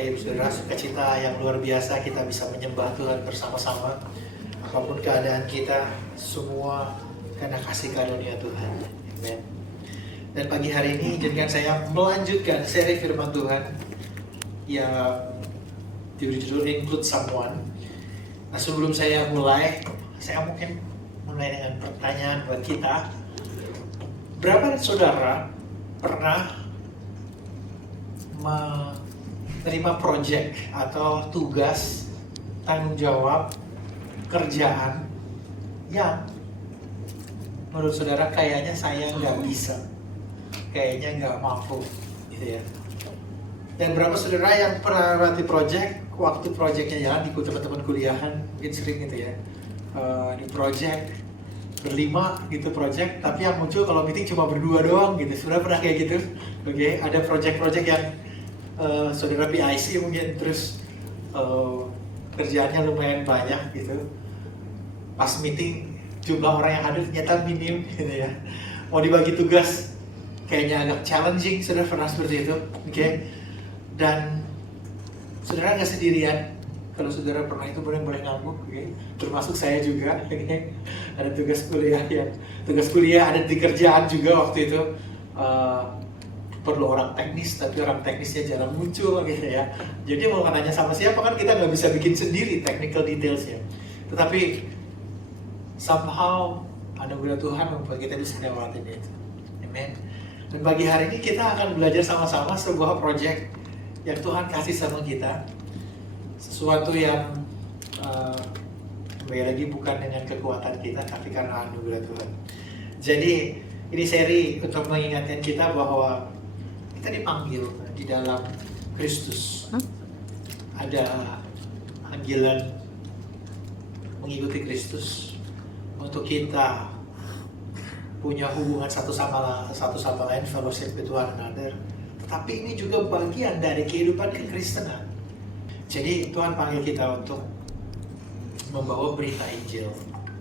Bapak Ibu Saudara, sukacita yang luar biasa kita bisa menyembah Tuhan bersama-sama. Apapun keadaan kita, semua karena kasih karunia Tuhan. Amen. Dan pagi hari ini izinkan saya melanjutkan seri firman Tuhan yang diberi judul Include Someone. Nah, sebelum saya mulai, saya mungkin mulai dengan pertanyaan buat kita. Berapa dari saudara pernah menerima proyek atau tugas, tanggung jawab, kerjaan yang menurut saudara kayaknya saya nggak bisa, kayaknya nggak mampu, gitu ya. Dan berapa saudara yang pernah lewati proyek, waktu proyeknya jalan ikut teman-teman kuliahan, mungkin sering gitu ya, di proyek berlima gitu proyek, tapi yang muncul kalau meeting cuma berdua doang gitu. Saudara pernah kayak gitu? Oke, ada proyek-proyek yang saudara PIC mungkin, terus kerjaannya lumayan banyak gitu. Pas meeting jumlah orang yang hadir ternyata minim gitu ya. Mau dibagi tugas kayaknya agak challenging. Saudara pernah seperti itu? Oke. Dan saudara nggak sendirian. Kalau saudara pernah itu boleh ngambuk, okay? Termasuk saya juga. Okay? Ada tugas kuliah ada di kerjaan juga waktu itu. Perlu orang teknis, tapi orang teknisnya jarang muncul gitu ya. Jadi mau nanya sama siapa kan kita nggak bisa bikin sendiri technical detailsnya. Tetapi somehow anugerah Tuhan membuat kita bisa lewatin itu. Amen. Dan pagi hari ini kita akan belajar sama-sama sebuah project yang Tuhan kasih sama kita. Sesuatu yang kembali lagi bukan dengan kekuatan kita, tapi karena anugerah Tuhan. Jadi ini seri untuk mengingatkan kita bahwa kita dipanggil di dalam Kristus. Ada panggilan mengikuti Kristus untuk kita punya hubungan satu sama lain, fellowship with one another. Tetapi ini juga bagian dari kehidupan kekristenan. Jadi Tuhan panggil kita untuk membawa berita Injil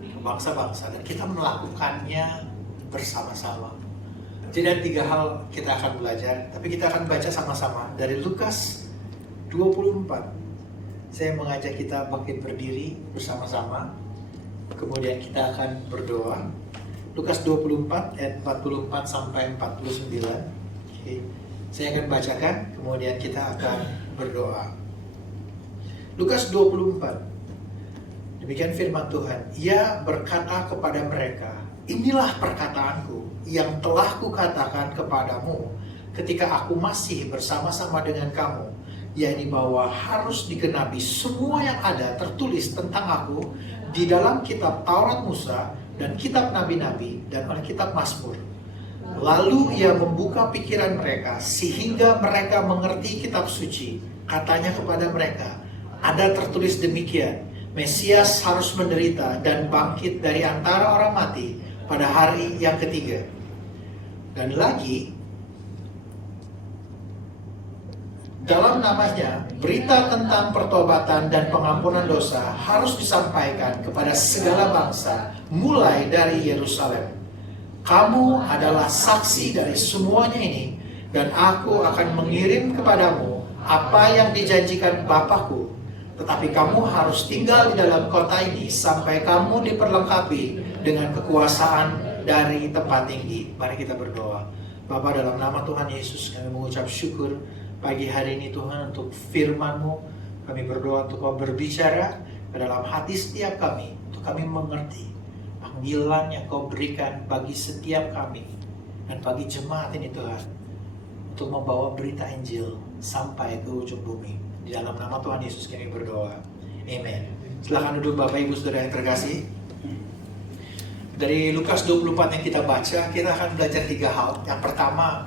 ke bangsa-bangsa dan kita melakukannya bersama-sama. Jadi ada 3 hal kita akan belajar, tapi kita akan baca sama-sama dari Lukas 24. Saya mengajak kita bangkit berdiri bersama-sama, kemudian kita akan berdoa. Lukas 24 ayat 44 sampai 49. Oke. Saya akan bacakan, kemudian kita akan berdoa. Lukas 24. Demikian firman Tuhan. Ia berkata kepada mereka, "Inilah perkataanku yang telah kukatakan kepadamu ketika aku masih bersama-sama dengan kamu, yakni bahwa harus digenapi semua yang ada tertulis tentang aku di dalam kitab Taurat Musa dan kitab Nabi-Nabi dan oleh kitab Mazmur." Lalu ia membuka pikiran mereka sehingga mereka mengerti kitab suci. Katanya kepada mereka, "Ada tertulis demikian, Mesias harus menderita dan bangkit dari antara orang mati pada hari yang ketiga. Dan lagi, dalam namanya, berita tentang pertobatan dan pengampunan dosa harus disampaikan kepada segala bangsa, mulai dari Yerusalem. Kamu adalah saksi dari semuanya ini, dan aku akan mengirim kepadamu apa yang dijanjikan Bapakku. Tetapi kamu harus tinggal di dalam kota ini sampai kamu diperlengkapi dengan kekuasaan dari tempat tinggi." Mari kita berdoa. Bapa, dalam nama Tuhan Yesus kami mengucap syukur pagi hari ini Tuhan untuk firman-Mu. Kami berdoa untuk Kau berbicara ke dalam hati setiap kami, untuk kami mengerti panggilan yang Kau berikan bagi setiap kami dan bagi jemaat ini Tuhan, untuk membawa berita Injil sampai ke ujung bumi. Di dalam nama Tuhan Yesus kami berdoa. Amen. Silakan duduk Bapak Ibu Saudara yang terkasih. Dari Lukas 24 yang kita baca, kita akan belajar 3 hal. Yang pertama,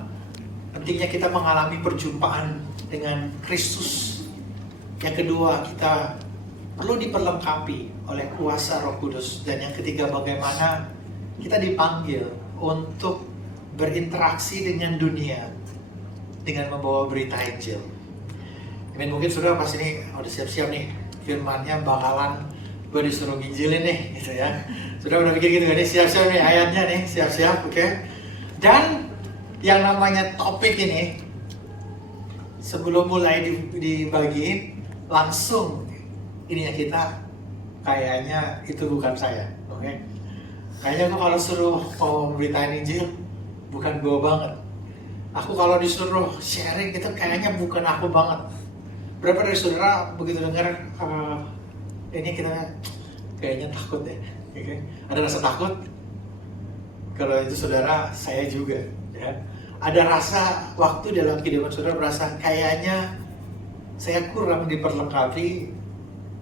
pentingnya kita mengalami perjumpaan dengan Kristus. Yang kedua, kita perlu diperlengkapi oleh kuasa Roh Kudus. Dan yang ketiga, bagaimana kita dipanggil untuk berinteraksi dengan dunia dengan membawa berita Injil. Mungkin saudara pas ini udah siap-siap nih, firmannya bakalan gue disuruh nginjilin nih gitu ya. Sudah udah mikir gitu kan, siap-siap nih ayatnya nih, siap-siap, oke. Dan yang namanya topik ini sebelum mulai dibagiin langsung ininya kita, kayaknya itu bukan saya, oke? Kayaknya gue kalau suruh mau beritain Injil bukan gue banget. Aku kalau disuruh sharing itu kayaknya bukan aku banget. Berapa dari saudara begitu dengar ini kita kayaknya takut deh, oke? Ada rasa takut? Kalau itu saudara, saya juga, ya. Ada rasa waktu dalam kehidupan saudara berasa kayaknya saya kurang diperlengkapi.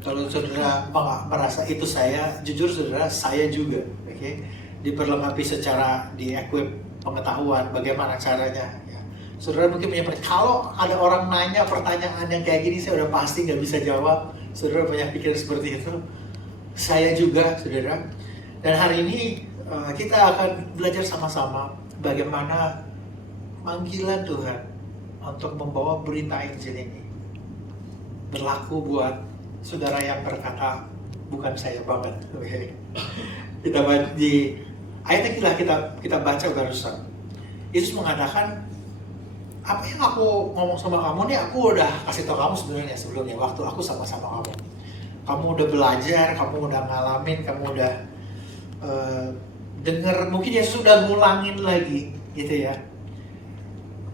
Kalau saudara merasa itu saya, jujur saudara, saya juga, oke? Diperlengkapi secara di-equip pengetahuan, bagaimana caranya. Ya. Saudara mungkin punya pertanyaan, kalau ada orang nanya pertanyaan yang kayak gini, saya udah pasti nggak bisa jawab. Saudara banyak pikir seperti itu. Saya juga, saudara. Dan hari ini kita akan belajar sama-sama bagaimana panggilan Tuhan untuk membawa berita Injil ini berlaku buat saudara yang berkata bukan saya banget. Okay. Kita di ayat yang kita baca barusan, Yesus mengatakan, apa yang aku ngomong sama kamu nih, aku udah kasih tau kamu sebenarnya sebelumnya waktu aku sama-sama kamu. Kamu udah belajar, kamu udah ngalamin, kamu udah dengar, mungkin Yesus udah ngulangin lagi, gitu ya.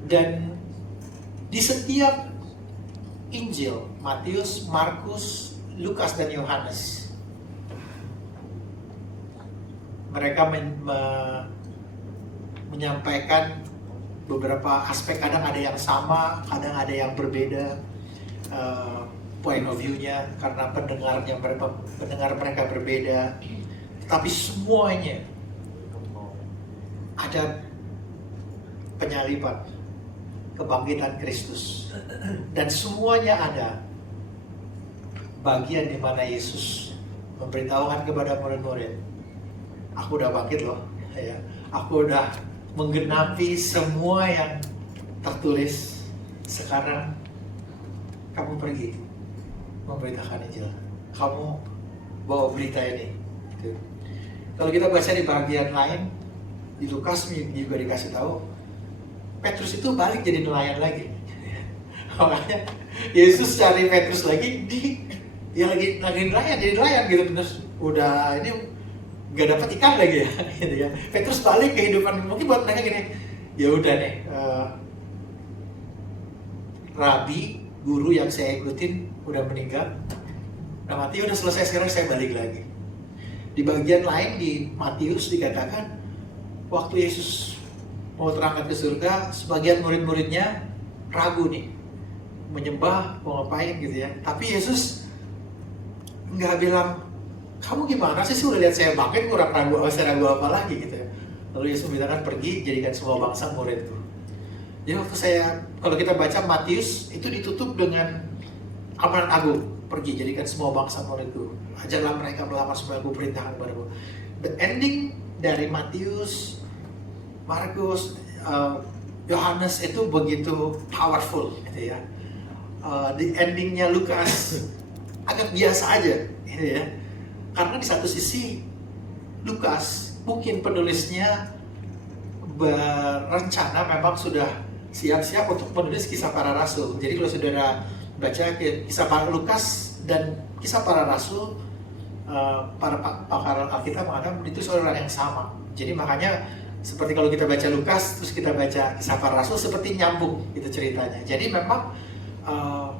Dan di setiap Injil, Matius, Markus, Lukas, dan Yohanes, mereka menyampaikan beberapa aspek, kadang ada yang sama, kadang ada yang berbeda point of view-nya, karena pendengar mereka berbeda, tapi semuanya ada penyaliban, kebangkitan Kristus, dan semuanya ada bagian di mana Yesus memberitahukan kepada murid-murid, aku udah bangkit loh, ya. Aku udah menggenapi semua yang tertulis. Sekarang kamu pergi memberitakan Injil, kamu bawa berita ini. Gitu. Kalau kita baca di bagian lain, di Lukas juga dikasih tahu, Petrus itu balik jadi nelayan lagi. Makanya Yesus cari Petrus lagi, dia lagi nelayan, jadi nelayan gitu. Terus udah ini nggak dapat ikan lagi ya, gitu ya. Petrus balik kehidupan, mungkin buat mereka gini, ya udah nih, Rabi, guru yang saya ikutin udah meninggal, nah mati udah selesai, sekarang saya balik lagi. Di bagian lain di Matius dikatakan, waktu Yesus mau terangkat ke surga, sebagian murid-muridnya ragu nih, menyembah, mau ngapain gitu ya. Tapi Yesus nggak bilang, kamu gimana sih udah lihat saya bangkit, kurang ragu, saya ragu apa lagi gitu ya. Lalu Yesus memberitakan, pergi jadikan semua bangsa muridku. Jadi waktu kalau kita baca Matius, itu ditutup dengan amanat agung, pergi jadikan semua bangsa muridku, ajarlah mereka melakukan semua yang kuperintahkan kepadamu. The ending dari Matius, Markus, Yohanes itu begitu powerful, gitu ya. Di endingnya Lukas agak biasa aja, gitu ya. Karena di satu sisi Lukas mungkin penulisnya berencana, memang sudah siap-siap untuk menulis kisah para rasul. Jadi kalau saudara baca kisah para Lukas dan kisah para rasul, para pakar Alkitab mengatakan itu saudara yang sama. Jadi makanya seperti kalau kita baca Lukas, terus kita baca kisah para rasul, seperti nyambung itu ceritanya. Jadi memang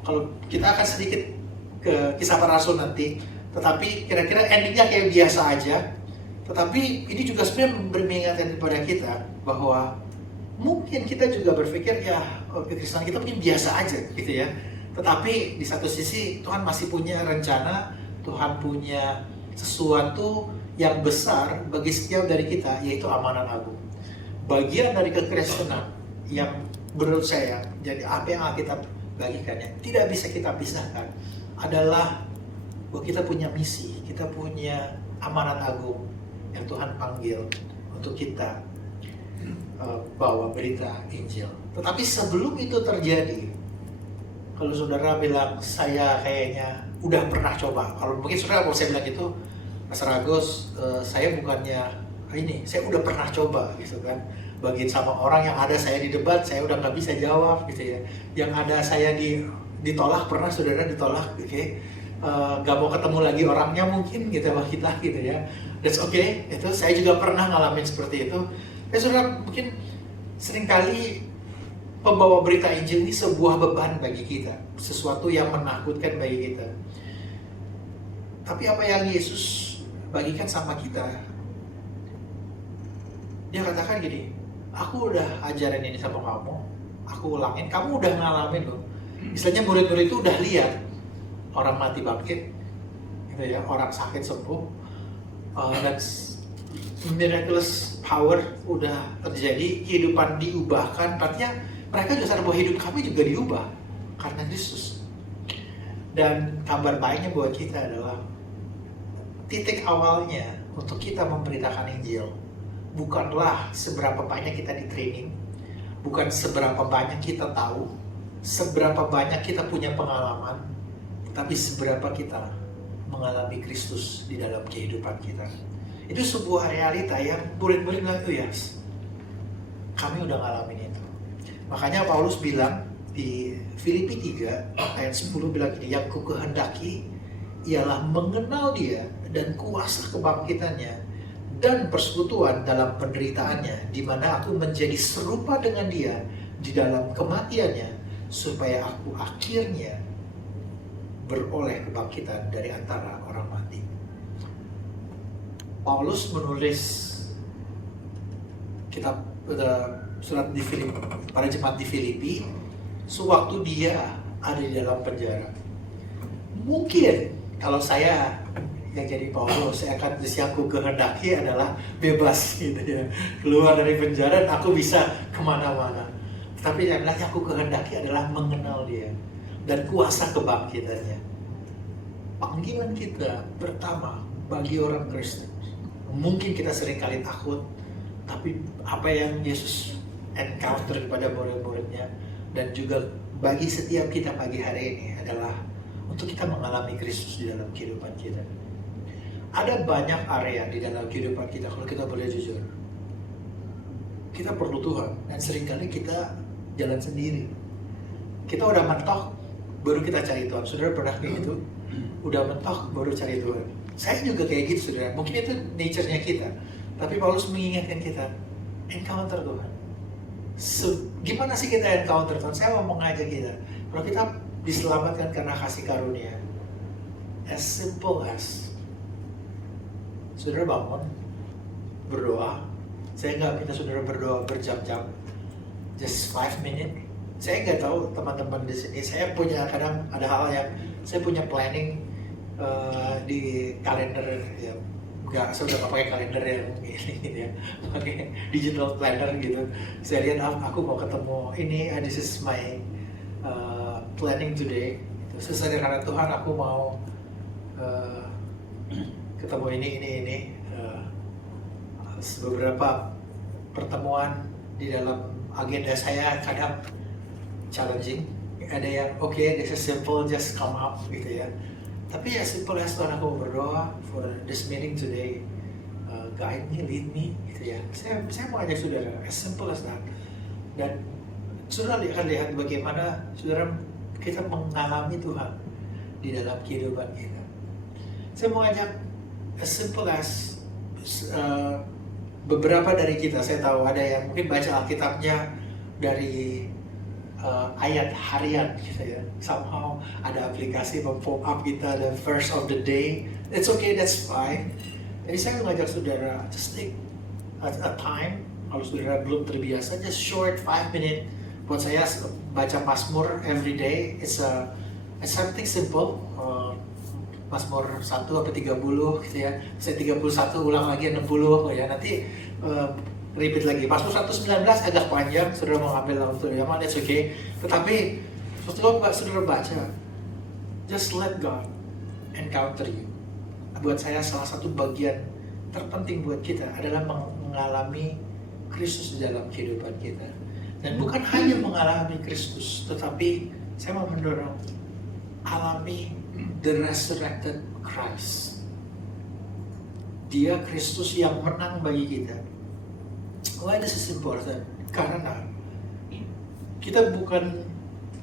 kalau kita akan sedikit ke kisah para rasul nanti, tetapi kira-kira endingnya kayak biasa aja. Tetapi ini juga sebenarnya mengingatkan kepada kita bahwa mungkin kita juga berpikir, ya kekristenan kita mungkin biasa aja gitu ya. Tetapi di satu sisi Tuhan masih punya rencana, Tuhan punya sesuatu yang besar bagi setiap dari kita, yaitu amanat agung. Bagian dari kekristenan yang menurut saya, jadi apa yang kita bagikannya tidak bisa kita pisahkan adalah bahwa kita punya misi, kita punya amanat agung yang Tuhan panggil untuk kita bawa berita Injil. Tetapi sebelum itu terjadi, kalau saudara bilang saya kayaknya udah pernah coba, kalau mungkin saudara kalau saya bilang gitu, Mas Agus, saya bukannya ini, saya udah pernah coba gitu kan. bagiin sama orang. Yang ada saya di debat, saya udah nggak bisa jawab gitu ya. Yang ada saya ditolak, pernah saudara ditolak, oke. Gak mau ketemu lagi orangnya mungkin gitu sama kita gitu ya. That's okay, itu saya juga pernah ngalamin seperti itu. Ya saudara, mungkin seringkali pembawa berita Injil ini sebuah beban bagi kita, sesuatu yang menakutkan bagi kita. Tapi apa yang Yesus bagikan sama kita, dia katakan gini, aku udah ajarin ini sama kamu, aku ulangin, kamu udah ngalamin loh. Istilahnya murid-murid itu udah lihat orang mati bangkit, gitu ya, orang sakit sembuh, dan miraculous power udah terjadi, kehidupan diubahkan. Artinya mereka juga sadar bahwa hidup kami juga diubah karena Kristus. Dan kabar baiknya buat kita adalah titik awalnya untuk kita memberitakan Injil bukanlah seberapa banyak kita di training, bukan seberapa banyak kita tahu, seberapa banyak kita punya pengalaman, tapi seberapa kita mengalami Kristus di dalam kehidupan kita. Itu sebuah realita yang murid-murid bilang, oh yes, kami udah ngalamin itu. Makanya Paulus bilang di Filipi 3 ayat 10 bilang ini, yang ku kehendaki ialah mengenal dia dan kuasa kebangkitannya dan persekutuan dalam penderitaannya, di mana aku menjadi serupa dengan dia di dalam kematiannya, supaya aku akhirnya beroleh kebangkitan dari antara orang mati. Paulus menulis kitab surat di Filipi pada jemaat di Filipi sewaktu dia ada di dalam penjara. Mungkin kalau saya yang jadi Paulus, saya akan yang aku kehendaki adalah bebas gitu ya, keluar dari penjara dan aku bisa kemana-mana. Tapi yang aku kehendaki adalah mengenal dia dan kuasa kebangkitannya. Panggilan kita pertama bagi orang Kristen, mungkin kita seringkali takut, tapi apa yang Yesus encounter kepada murid-muridnya dan juga bagi setiap kita pagi hari ini adalah untuk kita mengalami Kristus di dalam kehidupan kita. Ada banyak area di dalam kehidupan kita, kalau kita boleh jujur, kita perlu Tuhan, dan seringkali kita jalan sendiri. Kita udah mentok, baru kita cari Tuhan. Saudara pernah kayak gitu? Udah mentok, baru cari Tuhan. Saya juga kayak gitu, saudara. Mungkin itu nature-nya kita. Tapi Paulus mengingatkan kita, encounter Tuhan. Gimana sih kita encounter Tuhan? Saya mau mengajak kita, kalau kita diselamatkan karena kasih karunia, as simple as saudara bangun, berdoa. Saya nggak minta saudara berdoa berjam-jam, just 5 minutes. Saya nggak tahu teman-teman di sini, saya punya kadang ada hal yang saya punya planning di kalender ya. Saya udah nggak pakai kalender yang ini gitu ya, pakai digital planner gitu. Saya lihat aku mau ketemu ini, this is my planning today. Sesuai dengan Tuhan, aku mau ketemu ini. Beberapa pertemuan di dalam agenda saya kadang challenging. Ada yang this is simple, just come up gitu ya. Tapi ya simple as Tuhan, aku berdoa for this meeting today, guide me, lead me gitu ya. Saya mau ajak saudara, as simple as that. Dan saudara akan lihat bagaimana saudara kita mengalami Tuhan di dalam kehidupan kita. Saya mau ajak as simple as beberapa dari kita, saya tahu ada yang mungkin baca Alkitabnya dari ayat harian gitu ya. Somehow ada aplikasi mem-pop up kita the verse of the day. It's okay, that's fine. Jadi saya mengajak saudara, just take a time. Kalau saudara belum terbiasa, just short 5 minutes. Buat saya baca Mazmur every day, it's something simple. Mazmur 1 sampai 30 gitu ya. Saya 31 ulang lagi 60 ya. Nanti repeat lagi. Mazmur 119 agak panjang, saudara mau ngambil waktu lama, that's okay. Tetapi setelah saudara baca, just let God encounter you. Buat saya salah satu bagian terpenting buat kita adalah mengalami Kristus di dalam kehidupan kita. Dan bukan hanya mengalami Kristus, tetapi saya mau mendorong alami the resurrected Christ. Dia Kristus yang menang bagi kita. Why this is important? Karena kita bukan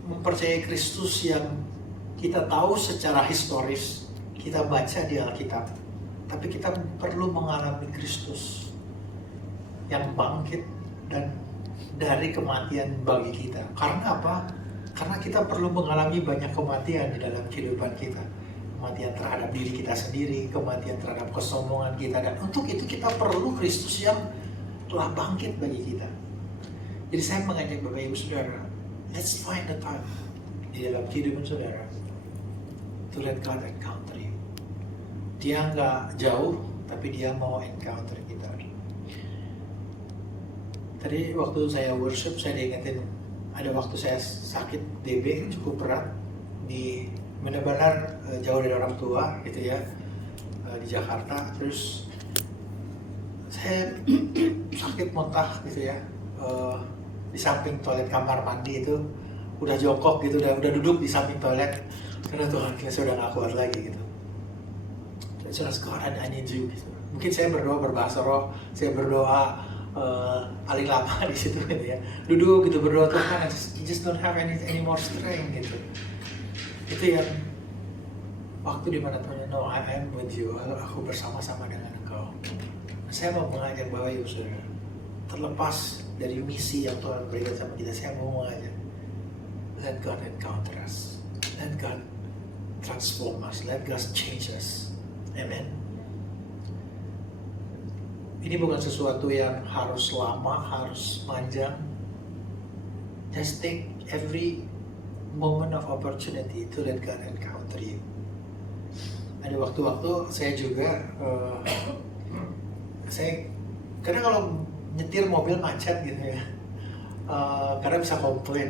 mempercayai Kristus yang kita tahu secara historis, kita baca di Alkitab, tapi kita perlu mengalami Kristus yang bangkit dan dari kematian bagi kita. Karena apa? Karena kita perlu mengalami banyak kematian di dalam kehidupan kita. Kematian terhadap diri kita sendiri, kematian terhadap kesombongan kita, dan untuk itu kita perlu Kristus yang telah bangkit bagi kita. Jadi saya mengajak Bapak Ibu Saudara, let's find the time di dalam kehidupan saudara to let God encounter you. Dia nggak jauh, tapi dia mau encounter kita. Tadi waktu saya worship, saya diingetin ada waktu saya sakit DB cukup berat di benar-benar jauh dari orang tua gitu ya, di Jakarta. Terus saya sakit muntah gitu ya, di samping toilet kamar mandi itu udah jongkok gitu, udah duduk di samping toilet karena Tuhan saya udah gak kuat lagi gitu. Saya God, I need you gitu. Mungkin saya berdoa berbahasa roh, saya berdoa paling lama di situ gitu ya, duduk gitu berdoa, Tuhan you just don't have any more strength gitu. Itu yang waktu dimana Tuhan, no, I am with you, aku bersama-sama dengan engkau. Saya mau mengajak Bapak Ibu Saudara, terlepas dari misi yang Tuhan berikan sama kita, saya mau mengajak, let God encounter us, let God transform us, let God change us. Amen. Ini bukan sesuatu yang harus lama, harus panjang. Just take every moment of opportunity to let God encounter you. Ada waktu-waktu saya juga, karena kalau nyetir mobil macet gitu ya, karena bisa komplain.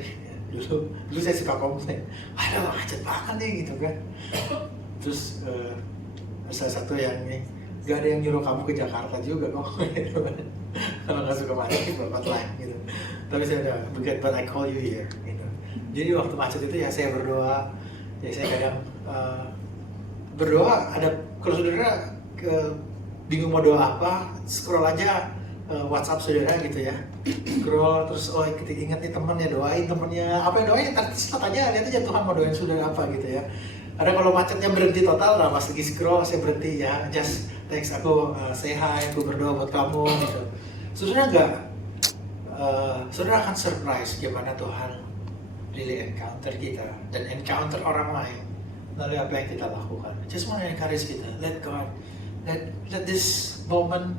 Dulu saya suka komplain, aduh macet banget nih gitu kan. Terus salah satu yang ini, gak ada yang nyuruh kamu ke Jakarta juga kok gitu kan. Kalau gak suka macet bapak lain gitu. Tapi saya udah, but I call you here gitu. Jadi waktu macet itu ya saya berdoa, ya saya kadang berdoa, ada kalau saudara bingung mau doa apa, scroll aja WhatsApp saudara gitu ya, scroll terus ingat nih temennya, doain temennya, apa yang doain, terserah aja, lihat aja Tuhan mau doain saudara apa gitu ya. Ada kalau macetnya berhenti total, nah pas lagi scroll saya berhenti ya, just text aku, say hi, aku berdoa buat kamu gitu. Saudara saudara akan surprise gimana Tuhan really encounter kita dan encounter orang lain melalui apa yang kita lakukan. Just want to encourage kita, let God, let this moment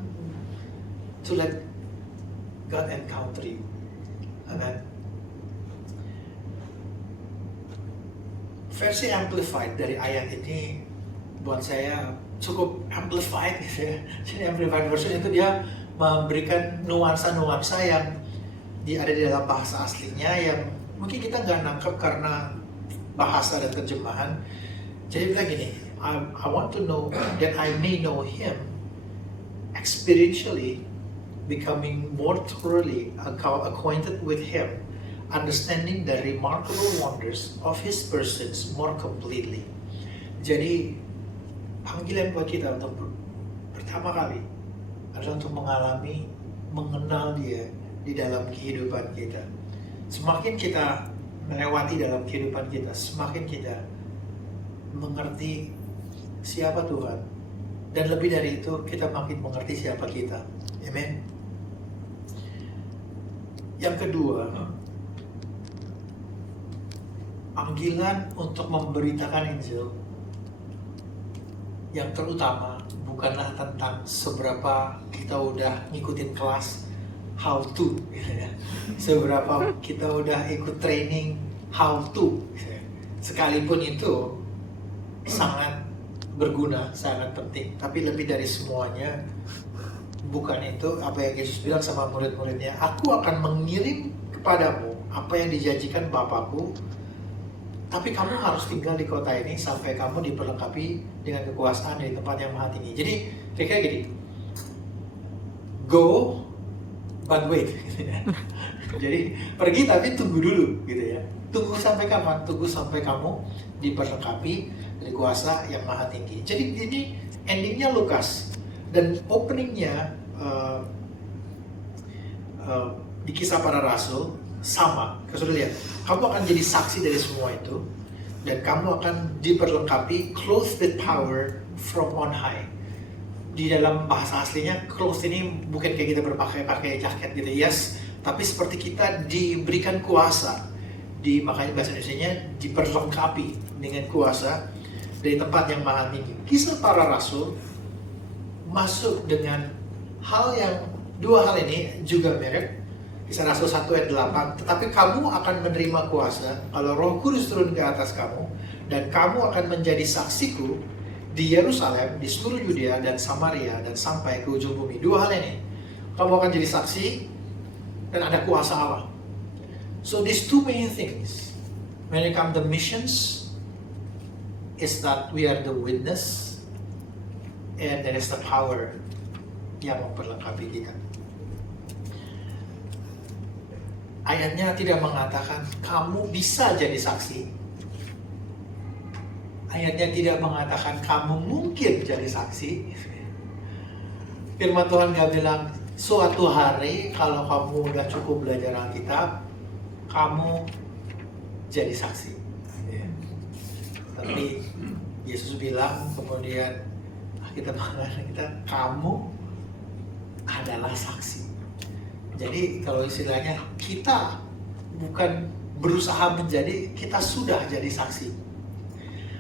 to let God encounter you. Amen. Versi amplified dari ayat ini buat saya cukup amplified gitu ya. Jadi amplified version itu dia memberikan nuansa-nuansa yang ada di dalam bahasa aslinya yang mungkin kita nggak nangkep karena bahasa dan terjemahan. Jadi bilang gini, I want to know that I may know Him experientially, becoming more thoroughly acquainted with Him, understanding the remarkable wonders of His persons more completely. Jadi panggilan buat kita untuk pertama kali adalah untuk mengenal Dia di dalam kehidupan kita. Semakin kita melewati dalam kehidupan kita, semakin kita mengerti siapa Tuhan, dan lebih dari itu kita makin mengerti siapa kita. Amen. Yang kedua, panggilan untuk memberitakan Injil yang terutama bukanlah tentang seberapa kita udah ngikutin kelas how to, seberapa kita udah ikut training how to, sekalipun itu sangat berguna, sangat penting, tapi lebih dari semuanya bukan itu apa yang Yesus bilang sama murid-muridnya, aku akan mengirim kepadamu apa yang dijanjikan Bapakku, tapi kamu harus tinggal di kota ini sampai kamu diperlengkapi dengan kekuasaan dari tempat yang maha tinggi. Jadi kayak gini, go but wait gitu ya. Jadi pergi tapi tunggu dulu gitu ya. Tunggu sampai kapan? Tunggu sampai kamu diperlengkapi dari kuasa yang maha tinggi. Jadi ini endingnya Lukas, dan openingnya di Kisah Para Rasul sama. Sudah lihat, kamu akan jadi saksi dari semua itu, dan kamu akan diperlengkapi clothed with power from on high. Di dalam bahasa aslinya, clothes ini bukan kayak kita berpakai jaket gitu, yes, tapi seperti kita diberikan kuasa. Makanya bahasa Indonesianya diperlengkapi dengan kuasa dari tempat yang maha tinggi. Kisah Para Rasul masuk dengan dua hal ini juga mirip. Kisah Rasul 1 ayat 8, tetapi kamu akan menerima kuasa kalau Roh Kudus turun ke atas kamu, dan kamu akan menjadi saksiku di Yerusalem, di seluruh Yudea dan Samaria, dan sampai ke ujung bumi. Dua hal ini, kamu akan jadi saksi dan ada kuasa Allah. So these two main things, when it comes to missions, is that we are the witness, and there is the power yang memperlengkapi kita. Ayatnya tidak mengatakan kamu bisa jadi saksi. Ayatnya tidak mengatakan kamu mungkin jadi saksi. Firman Tuhan gak bilang suatu hari kalau kamu udah cukup belajar Alkitab, kamu jadi saksi. Tapi Yesus bilang kemudian kita kamu adalah saksi. Jadi kalau istilahnya kita bukan berusaha menjadi, kita sudah jadi saksi.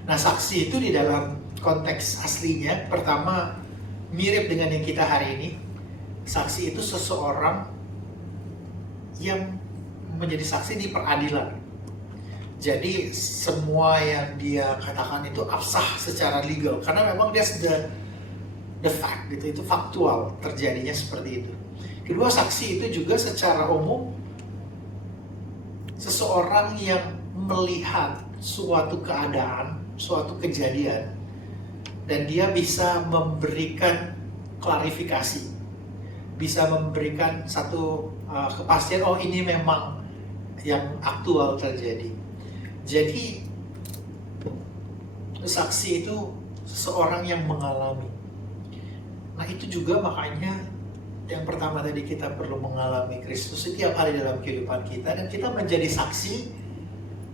Nah, saksi itu di dalam konteks aslinya, pertama mirip dengan yang kita hari ini. Saksi itu seseorang yang menjadi saksi di peradilan. Jadi semua yang dia katakan itu absah secara legal, karena memang dia the fact gitu, itu faktual terjadinya seperti itu. Kedua, saksi itu juga secara umum seseorang yang melihat suatu keadaan, suatu kejadian, dan dia bisa memberikan klarifikasi, bisa memberikan satu kepastian, oh ini memang yang aktual terjadi. Jadi saksi itu seseorang yang mengalami. Nah itu juga makanya yang pertama tadi, kita perlu mengalami Kristus setiap hari dalam kehidupan kita, dan kita menjadi saksi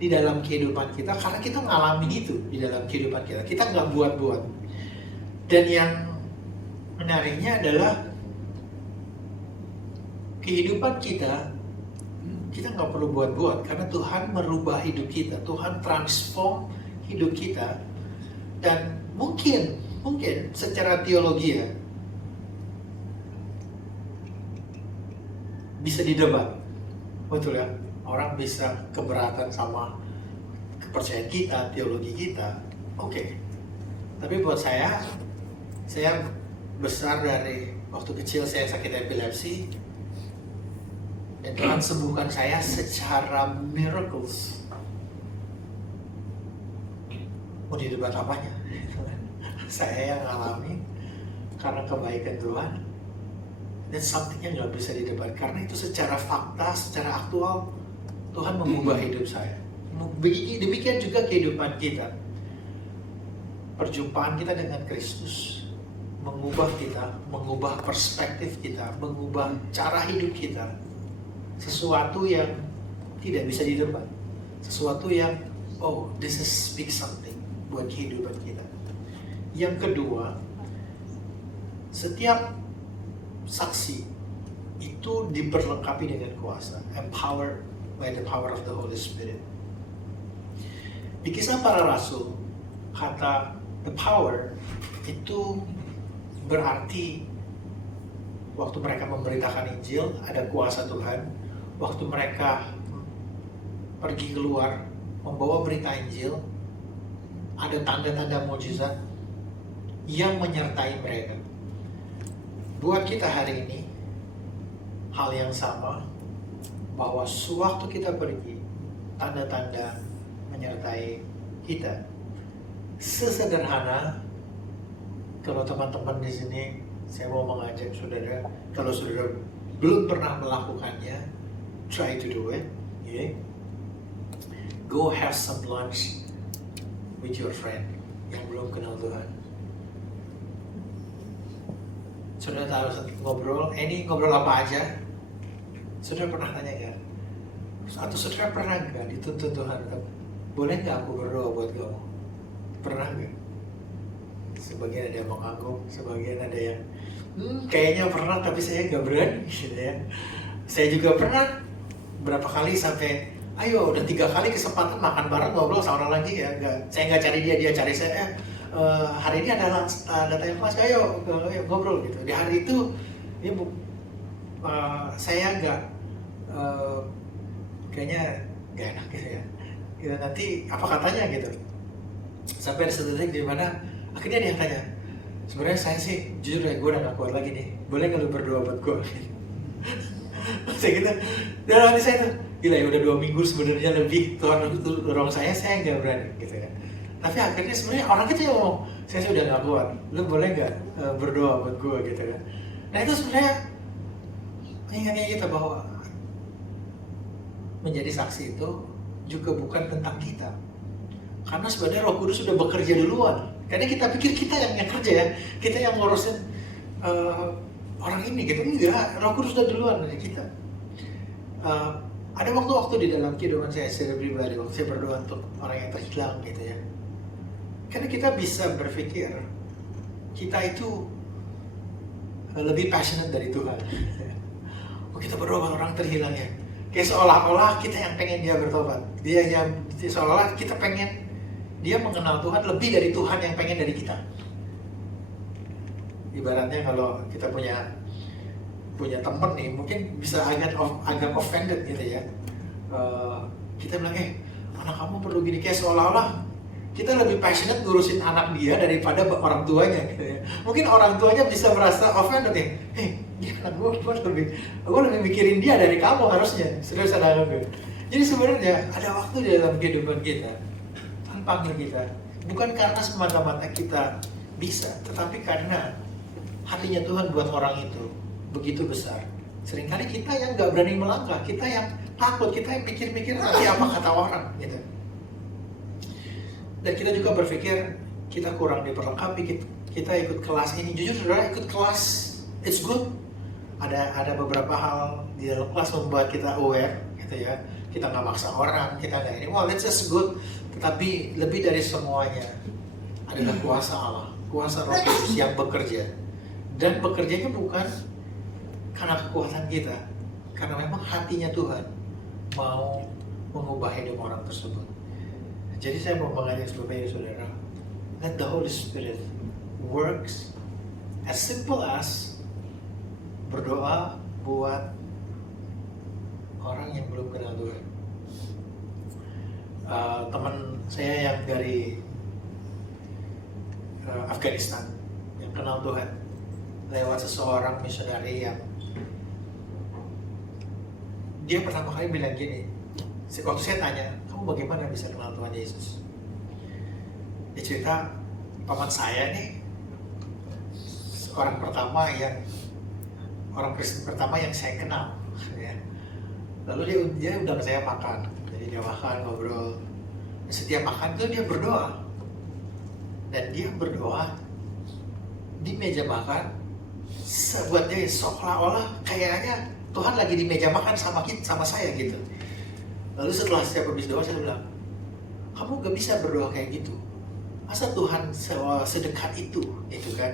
di dalam kehidupan kita karena kita ngalamin itu di dalam kehidupan kita. Kita nggak buat-buat. Dan yang menariknya adalah kehidupan kita nggak perlu buat-buat karena Tuhan merubah hidup kita, Tuhan transform hidup kita. Dan mungkin secara teologi ya, bisa didebat, betul ya, orang bisa keberatan sama kepercayaan kita, teologi kita, oke. Tapi buat saya besar dari waktu kecil saya sakit epilepsi, dan Tuhan sembuhkan saya secara miracles. Mau didebat apanya? Saya yang alami karena kebaikan Tuhan. Dan something yang nggak bisa didebat, karena itu secara fakta, secara aktual Tuhan mengubah hidup saya. Demikian juga kehidupan kita. Perjumpaan kita dengan Kristus mengubah kita, mengubah perspektif kita, mengubah cara hidup kita. Sesuatu yang tidak bisa didebat, sesuatu yang this is big something buat kehidupan kita. Yang kedua, setiap saksi itu diperlengkapi dengan kuasa, empowered by the power of the Holy Spirit. Di Kisah Para Rasul, kata the power itu berarti waktu mereka memberitakan Injil ada kuasa Tuhan. Waktu mereka pergi keluar membawa berita Injil, ada tanda-tanda mukjizat yang menyertai mereka. Buat kita hari ini, hal yang sama, bahwa sewaktu kita pergi, tanda-tanda menyertai kita. Sesederhana, kalau teman-teman di sini, saya mau mengajak saudara, kalau saudara belum pernah melakukannya, try to do it. Okay? Go have some lunch with your friend yang belum kenal Tuhan. Saudara harus ngobrol, ini ngobrol apa aja, Saudara pernah tanya ya, atau saudara pernah nggak dituntun Tuhan, boleh nggak aku berdoa buat kamu? Pernah nggak? Sebagian ada yang mengangguk, sebagian ada yang kayaknya pernah tapi saya nggak berani gitu ya. Saya juga pernah berapa kali sampai, ayo udah 3 kali kesempatan makan bareng ngobrol sama orang lagi ya, saya nggak cari dia, dia cari saya. Hari ini ada time kelas, ayo ngobrol gitu. Di hari itu ya, saya nggak kayaknya nggak enak gitu ya. Nanti apa katanya gitu. Sampai ada satu titik di mana akhirnya dia tanya, sebenarnya saya sih jujur ya, gue udah gak kuat lagi nih, boleh nggak lu berdoa buat gue? Saya gitu, dalam hati saya tuh, gila ya udah 2 minggu sebenarnya lebih Tuhan dorong saya nggak berani gitu ya. Tapi akhirnya sebenarnya orang itu yang ngomong, saya sih udah gak kuat, lu boleh nggak berdoa buat gue gitu kan. Nah itu sebenarnya mengingatnya kita bahwa menjadi saksi itu juga bukan tentang kita, karena sebenarnya Roh Kudus sudah bekerja duluan. Karena kita pikir kita yang kerja ya, kita yang ngurusin orang ini gitu. Enggak, Roh Kudus sudah duluan dari kita. Ada waktu-waktu di dalam kehidupan saya secara pribadi, waktu saya berdoa untuk orang yang terhilang gitu ya. Karena kita bisa berpikir kita itu lebih passionate dari Tuhan. Kita berdoa buat orang terhilang ya, kayak seolah-olah kita yang pengen dia bertobat. Seolah-olah kita pengen dia mengenal Tuhan lebih dari Tuhan yang pengen dari kita. Ibaratnya kalau kita punya temen nih, mungkin bisa agak offended gitu ya. Kita bilang, anak kamu perlu gini, kayak seolah-olah kita lebih passionate ngurusin anak dia daripada orang tuanya gitu ya. Mungkin orang tuanya bisa merasa offended ya, dia anak gue lebih mikirin dia dari kamu harusnya. Saudara-saudara gue. Jadi sebenarnya ada waktu di dalam kehidupan kita Tuhan panggil kita, bukan karena semata-mata kita bisa, tetapi karena hatinya Tuhan buat orang itu begitu besar. Seringkali kita yang nggak berani melangkah, kita yang takut, kita yang pikir-pikir nanti apa kata orang gitu. Dan kita juga berpikir kita kurang diperlengkapi, kita ikut kelas ini. Jujur saudara, ikut kelas it's good. Ada beberapa hal di dalam kelas membuat kita aware gitu ya. Kita nggak maksa orang, kita nggak ini, well it's just good. Tetapi lebih dari semuanya adalah kuasa Allah, kuasa Roh Kudus yang bekerja. Dan bekerjanya bukan karena kekuatan kita, karena memang hatinya Tuhan mau mengubah hidup orang tersebut. Jadi saya mau mengajak sebagai saudara, let the Holy Spirit works as simple as berdoa buat orang yang belum kenal Tuhan. Teman saya yang dari Afghanistan yang kenal Tuhan lewat seseorang misionari yang dia pertama kali bilang gini, waktu saya tanya, kamu bagaimana bisa kenal Tuhan Yesus? Dia cerita, paman saya nih orang Kristen pertama yang saya kenal ya. Lalu dia undang saya makan, jadi dia makan, ngobrol. Setiap makan tuh dia berdoa, dan dia berdoa di meja makan, buat dia seolah-olah kayaknya Tuhan lagi di meja makan sama saya gitu. Lalu setelah saya habis doa, saya bilang, kamu gak bisa berdoa kayak gitu. Masa Tuhan sedekat itu gitu kan?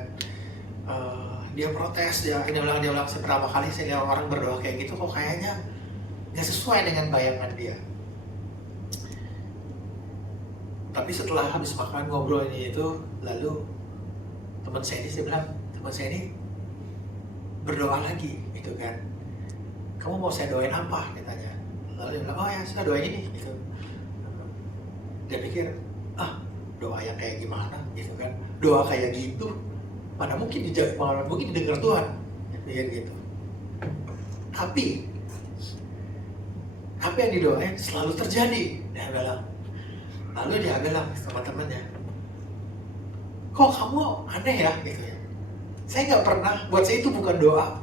Dia protes, dia bilang pertama kali saya lihat orang berdoa kayak gitu, kok kayaknya gak sesuai dengan bayangan dia. Tapi setelah habis makan ngobrol ini itu, lalu teman saya ini berdoa lagi gitu kan. Kamu mau saya doain apa? Dia tanya. Lalu dia bilang, oh ya saya doain ini gitu. Dia pikir, doa yang kayak gimana gitu kan. Doa kayak gitu mana mungkin didengar Tuhan, gitu. Tapi apa yang didoain selalu terjadi, dia bilang. Lalu dia bilang sama temannya, kok kamu aneh ya, gitu ya. Saya nggak pernah, buat saya itu bukan doa.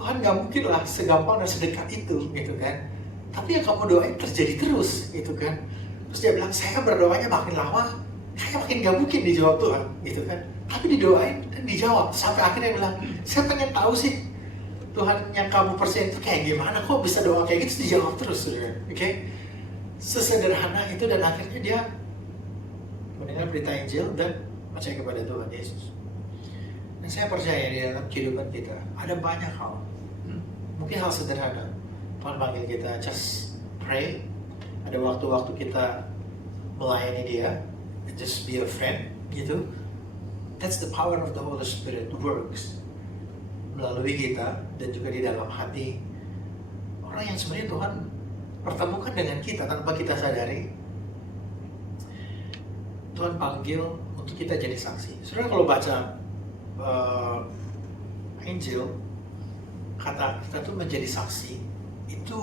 Tuhan nggak mungkin lah segampang dan sedekat itu, gitu kan. Tapi yang kamu doain terjadi terus, gitu kan. Terus dia bilang, saya berdoanya makin lama, kayak makin nggak mungkin dijawab Tuhan, gitu kan. Tapi didoain dan dijawab, sampai akhirnya dia bilang, saya pengen tahu sih, Tuhan yang kamu percaya itu kayak gimana? Kok bisa doa kayak gitu dijawab terus, saudara? Oke? Sesederhana itu, dan akhirnya dia mendengar berita Injil dan percaya kepada Tuhan Yesus. Dan saya percaya di dalam kehidupan kita ada banyak hal, mungkin hal sederhana. Tuhan panggil kita just pray. Ada waktu-waktu kita melayani dia, just be a friend, gitu. That's the power of the Holy Spirit works melalui kita dan juga di dalam hati orang yang sebenarnya Tuhan pertemukan dengan kita tanpa kita sadari. Tuhan panggil untuk kita jadi saksi. Saudara kalau baca Injil, kata kita tuh menjadi saksi itu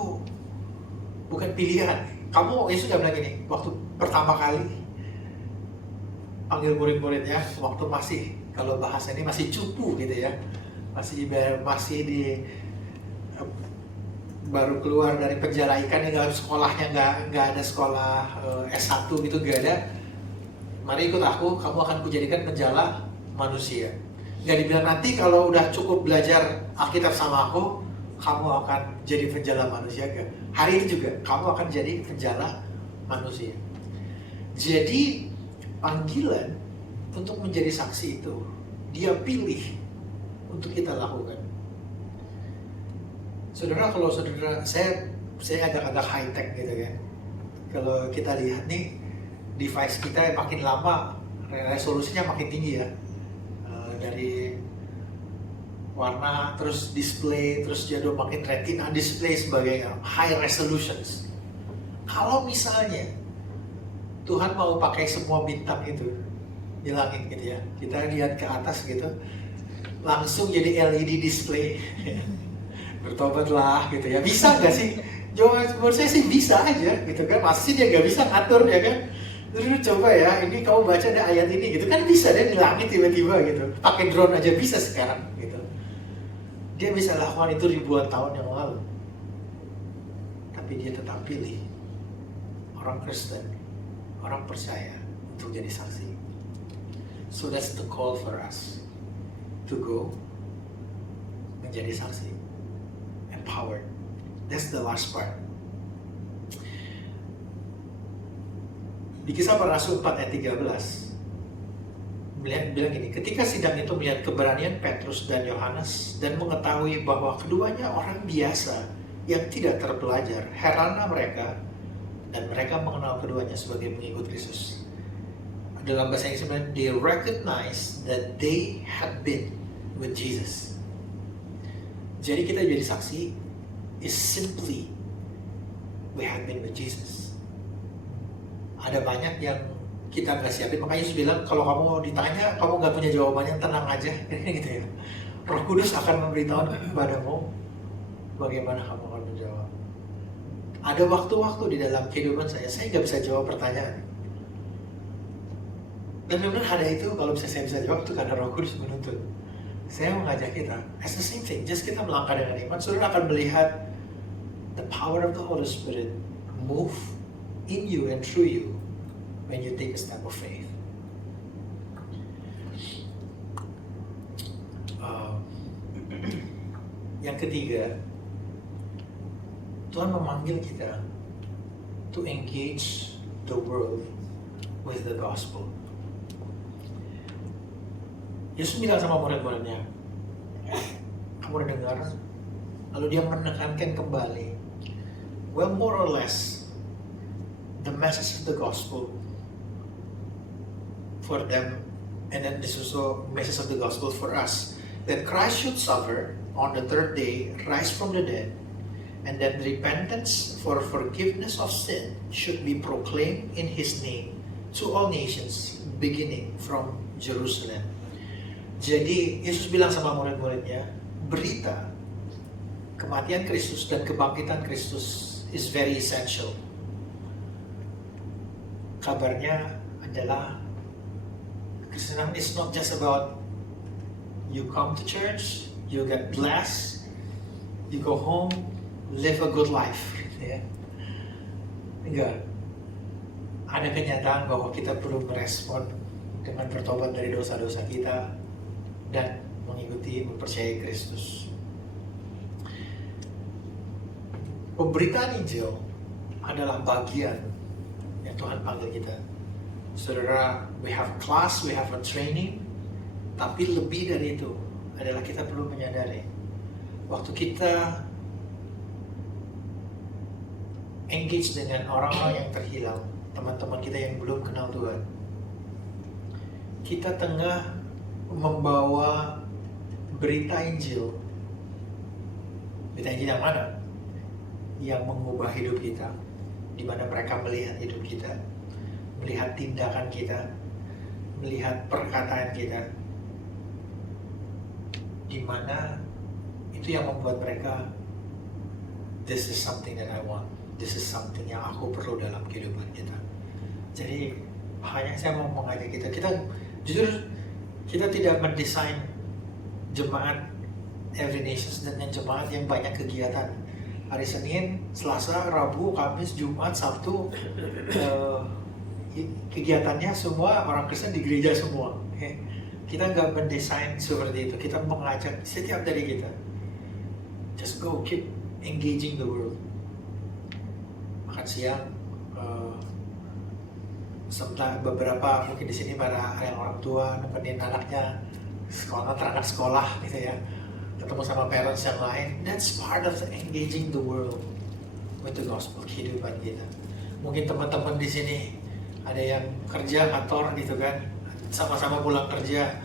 bukan pilihan. Yesus sudah bilang gini, waktu pertama kali panggil murid-muridnya, waktu masih, kalau bahasa ini masih cupu gitu ya, masih baru keluar dari penjara ikan, sekolahnya nggak ada sekolah S1 gitu, nggak ada. Mari ikut aku, kamu akan kujadikan penjala manusia. Nggak dibilang nanti kalau udah cukup belajar Alkitab sama aku, kamu akan jadi penjala manusia. Hari ini juga kamu akan jadi penjala manusia. Jadi panggilan untuk menjadi saksi itu dia pilih untuk kita lakukan. Saudara, kalau saudara, saya agak high tech gitu kan. Kalau kita lihat nih, device kita makin lama resolusinya makin tinggi ya. Dari warna, terus display, terus jadi makin retina display sebagainya, high resolutions. Kalau misalnya Tuhan mau pakai semua bintang itu di langit gitu ya, kita lihat ke atas gitu, langsung jadi LED display. Bertobatlah gitu ya, bisa nggak sih? Jawaban menurut saya sih bisa aja gitu kan, masih dia nggak bisa ngatur ya kan. Terus coba ya, ini kamu baca ada ayat ini gitu kan, bisa dia di langit tiba-tiba gitu, pakai drone aja bisa sekarang gitu. Dia bisa lakukan itu ribuan tahun yang lalu, tapi dia tetap pilih orang Kristen, orang percaya untuk jadi saksi. So that's the call for us to go menjadi saksi, empowered. That's the last part. Di Kisah Para Rasul 4 ayat 13 bilang gini, ketika sidang itu melihat keberanian Petrus dan Yohanes dan mengetahui bahwa keduanya orang biasa yang tidak terpelajar, heranlah mereka dan mereka mengenal keduanya sebagai pengikut Kristus. Dalam bahasa Inggris, they recognize that they had been with Jesus. Jadi kita jadi saksi is simply we have been with Jesus. Ada banyak yang kita nggak siapin, makanya Yesus bilang kalau kamu ditanya, kamu nggak punya jawabannya, tenang aja, gitu ya. Roh Kudus akan memberitahu kepadamu bagaimana kamu akan menjawab. Ada waktu-waktu di dalam kehidupan saya nggak bisa jawab pertanyaan. Dan benar ada itu, kalau saya bisa jawab itu karena Roh Kudus menuntut. Saya mengajak kita, as the same thing, just kita melangkah dengan iman, saudara akan melihat the power of the Holy Spirit move in you and through you when you take a step of faith. Yang ketiga, Tuhan memanggil kita to engage the world with the gospel. Yesus bilang sama murid-muridnya, kamu udah dengar? Lalu dia menekankan kembali, well, more or less the message of the gospel for them, and then this is also message of the gospel for us, that Christ should suffer on the third day, rise from the dead, and that repentance for forgiveness of sin should be proclaimed in His name to all nations, beginning from Jerusalem. Jadi Yesus bilang sama murid-muridnya, berita kematian Kristus dan kebangkitan Kristus is very essential. Kabarnya adalah Kristenan is not just about you come to church, you get blessed, you go home, live a good life, ya. Enggak. Ada kenyataan bahwa kita perlu merespon dengan bertobat dari dosa-dosa kita dan mengikuti, mempercayai Kristus. Pemberitaan Injil adalah bagian yang Tuhan panggil kita. Saudara, we have class, we have a training, tapi lebih dari itu adalah kita perlu menyadari waktu kita engage dengan orang-orang yang terhilang, teman-teman kita yang belum kenal Tuhan, kita tengah membawa berita Injil. Berita Injil yang mana? Yang mengubah hidup kita, di mana mereka melihat hidup kita, melihat tindakan kita, melihat perkataan kita, di mana itu yang membuat mereka, this is something that I want, this is something yang aku perlu dalam kehidupan kita. Jadi hanya saya mau mengajak kita jujur, kita tidak mendesain jemaat Every Nations dengan jemaat yang banyak kegiatan. Hari Senin, Selasa, Rabu, Kamis, Jumat, Sabtu, kegiatannya semua orang Kristen di gereja semua. Okay? Kita nggak mendesain seperti itu. Kita mengajak setiap dari kita, just go, keep engaging the world. Makan siang, sebentar beberapa mungkin di sini pada yang orang tua nemenin anaknya sekolah, anak sekolah gitu ya, ketemu sama parents yang lain. That's part of engaging the world with the gospel, kehidupan kita. Mungkin teman-teman di sini ada yang kerja kantor gitu kan, sama-sama pulang kerja,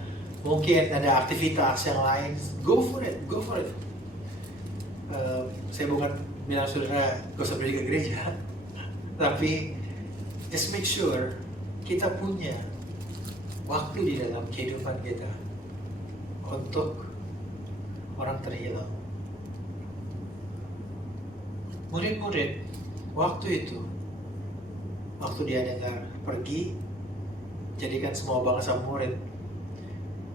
mungkin ada aktivitas yang lain, go for it. Saya bukan bilang saudara gak usah pergi ke gereja, tapi just make sure kita punya waktu di dalam kehidupan kita untuk orang terhilang. Murid-murid waktu itu, waktu dia dengar pergi jadikan semua bangsa murid,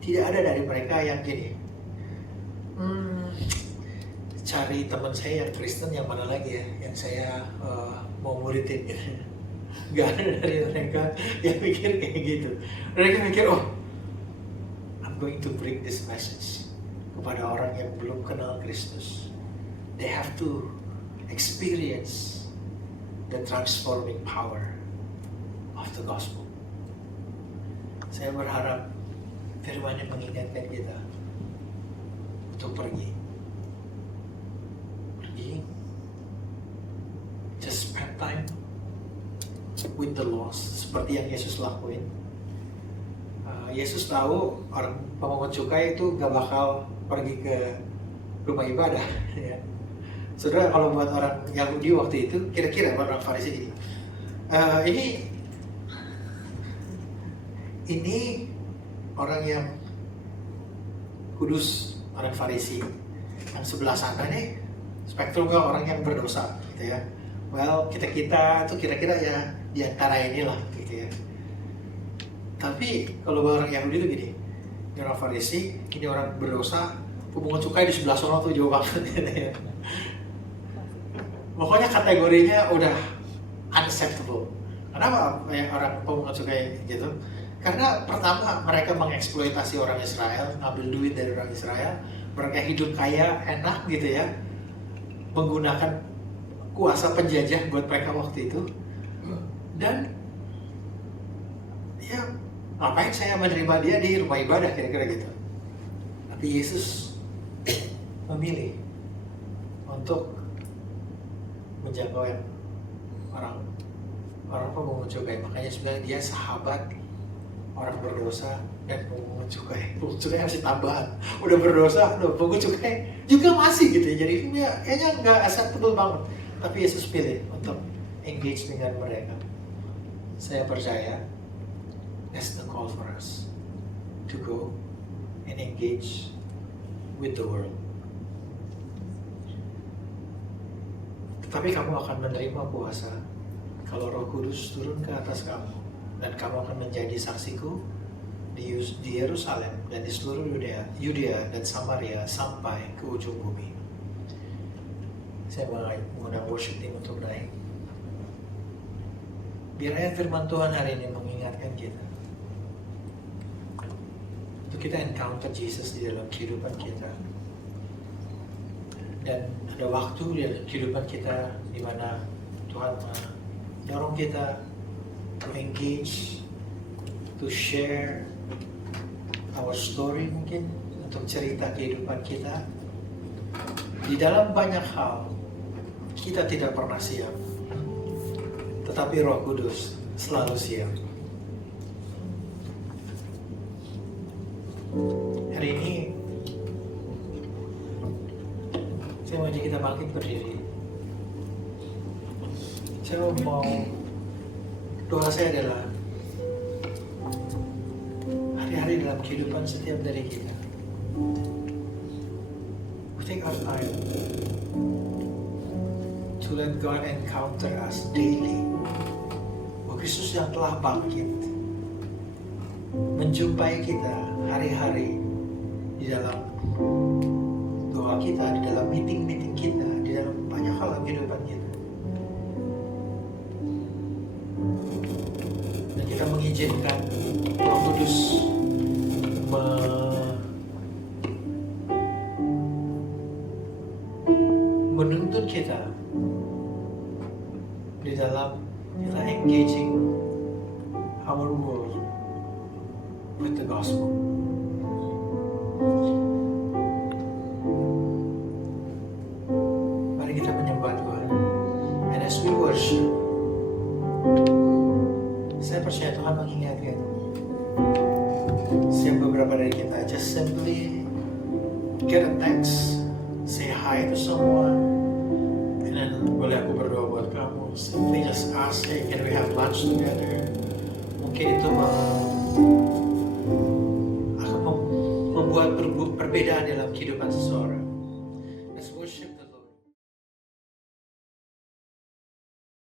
tidak ada dari mereka yang gini, cari teman saya yang Kristen yang mana lagi ya yang saya mau muridin gitu. Gak ada dari mereka yang mikir kayak gitu. Mereka mikir, oh, I'm going to bring this message kepada orang yang belum kenal Kristus. They have to experience the transforming power of the gospel. Saya berharap firman yang mengingatkan kita untuk pergi, just spend time with the lost, seperti yang Yesus lakuin. Yesus tahu orang pemungut cukai itu gak bakal pergi ke rumah ibadah. Ya. Saudara, kalau buat orang Yahudi waktu itu, kira-kira orang Farisi gini, ini orang yang kudus, orang Farisi. Yang sebelah sana nih, spektrumnya orang yang berdosa, gitu ya. Well, kita tuh kira-kira ya di antara inilah, gitu ya. Tapi kalau orang Yahudi tuh gini, ini orang Farisi, ini orang berdosa, pemungut cukai di sebelah sana tuh jauh banget, gitu ya. Pokoknya kategorinya udah unacceptable. Kenapa orang pemungut cukai gitu? Karena pertama mereka mengeksploitasi orang Israel, ngambil duit dari orang Israel, mereka hidup kaya, enak gitu ya, menggunakan kuasa penjajah buat mereka waktu itu. Dan ya ngapain saya menerima dia di rumah ibadah, kira-kira gitu. Tapi Yesus memilih untuk menjangkau yang orang pemungut cukai. Makanya sebenarnya dia sahabat orang berdosa dan pemungut cukai. Pemungut cukai masih tambahan, udah berdosa, udah pemungut cukai juga masih gitu ya. Jadi ya, kayaknya nggak acceptable banget. Tapi Yesus pilih untuk engage dengan mereka. Saya percaya that's the call for us to go and engage with the world. Tetapi kamu akan menerima kuasa kalau Roh Kudus turun ke atas kamu, dan kamu akan menjadi saksiku di Yerusalem dan di seluruh Yudea dan Samaria sampai ke ujung bumi. Saya mengundang worship team untuk naik. Biar ayat firman Tuhan hari ini mengingatkan kita untuk kita encounter Jesus di dalam kehidupan kita. Dan ada waktu di dalam kehidupan kita di mana Tuhan mendorong kita to engage, to share our story mungkin, untuk cerita kehidupan kita. Di dalam banyak hal, kita tidak pernah siap. Tetapi Roh Kudus selalu siap. Hari ini, saya mau ajak kita bangkit berdiri. Saya mau, doa saya adalah hari-hari dalam kehidupan setiap dari kita, we take our time to let God encounter us daily. Kristus yang telah bangkit menjumpai kita hari-hari di dalam doa kita, di dalam meeting-meeting kita, di dalam banyak hal dalam kehidupan kita. Dan kita mengizinkan Roh Kudus menuntun kita di dalam kita engaging our world with the gospel. Mari kita menyembah Tuhan. And as we worship, saya percaya Tuhan mengingatkan beberapa dari kita, just simply get a text, say hi to someone, and then boleh aku berdoa buat kamu. Simply just ask, hey, can we have lunch together? Mungkin itu akan membuat perbedaan dalam kehidupan seseorang.